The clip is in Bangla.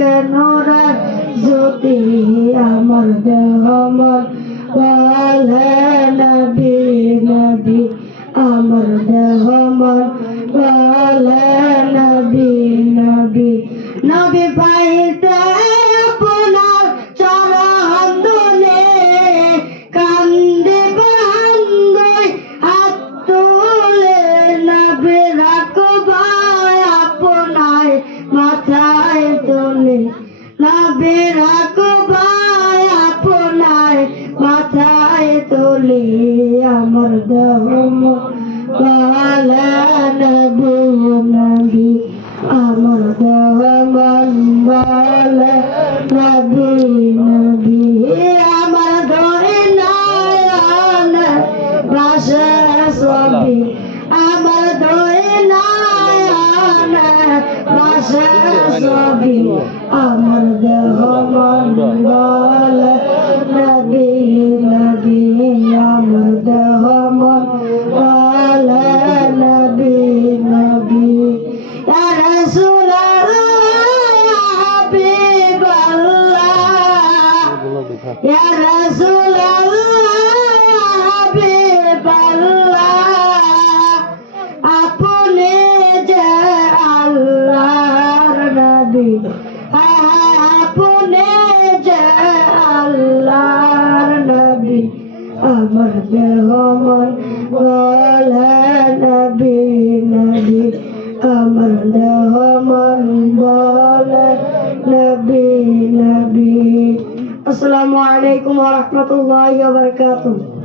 কেন যদি আমার দেহ মন বলে নবী নবী, আমার দেহ মন বলে নবী নবী। নবী পাইতে আপনার চরণ ধরে কান্দে বান্ধই হাত তুলে, নবী রাখবাই আপনার মাথায় তুলে, নবী রাখবাই আপনার মাথায় তুলে, আমার দেহ মন বলে নবী নবী, আমার দেহ মন বলে নবী নবী। আমার ধরে নয়ন ভাসে ছবি, আমার ধরে নয়ন ভাসে ছবি, আমার দেহ মন বলে নবী নবী, আমার দেহ মন বলে নবী নবী। ইয়া রাসূলুল্লাহ হাবিবাল্লাহ, ইয়া রাসূলুল্লাহ হাবিবাল্লাহ, আপনি যে আল্লাহর নবী, আপনি যে আল্লাহর নবী, আমার দেহ মন বলে নবী নবী, আমার দেহ মন বলে নবী নবী। আসসালামু আলাইকুম ওয়া রাহমাতুল্লাহি ওয়া বারাকাতুহু।